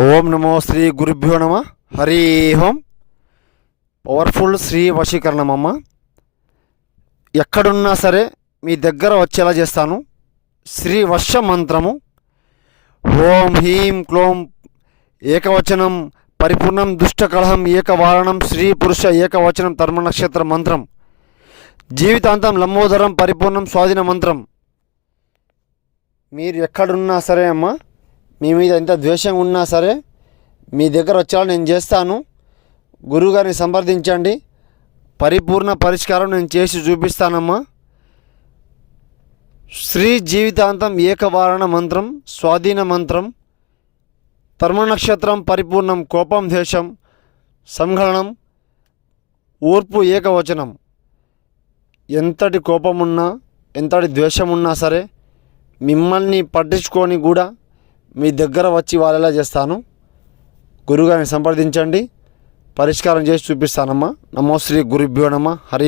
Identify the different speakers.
Speaker 1: ఓం నమో శ్రీ గురుభ్యో నమ. హరి ఓం. పవర్ఫుల్ శ్రీ వశీకరణమమ్మ. ఎక్కడున్నా సరే మీ దగ్గర వచ్చేలా చేస్తాను. శ్రీ వర్ష మంత్రము. ఓం హీం క్లోం ఏకవచనం పరిపూర్ణం దుష్టకలహం ఏకవారణం స్త్రీ పురుష ఏకవచనం తర్మ నక్షత్ర మంత్రం. జీవితాంతం లంబోదరం పరిపూర్ణం స్వాధీన మంత్రం. మీరు ఎక్కడున్నా సరే అమ్మా మీ మీద ఎంత ద్వేషం ఉన్నా సరే మీ దగ్గర వచ్చేలా నేను చేస్తాను. గురువుగారిని సంప్రదించండి. పరిపూర్ణ పరిష్కారం నేను చేసి చూపిస్తానమ్మా. శ్రీ జీవితాంతం ఏకవారణ మంత్రం స్వాధీన మంత్రం ధర్మ నక్షత్రం పరిపూర్ణం కోపం దేశం సంఘలనం ఓర్పు ఏకవచనం. ఎంతటి కోపం ఉన్నా ఎంతటి ద్వేషం ఉన్నా సరే మిమ్మల్ని పట్టించుకొని కూడా మీ దగ్గర వచ్చి వాళ్ళలా చేస్తాను. గురుగారిని సంప్రదించండి. పరిష్కారం చేసి చూపిస్తానమ్మా. నమో శ్రీ గురుభ్యో హరి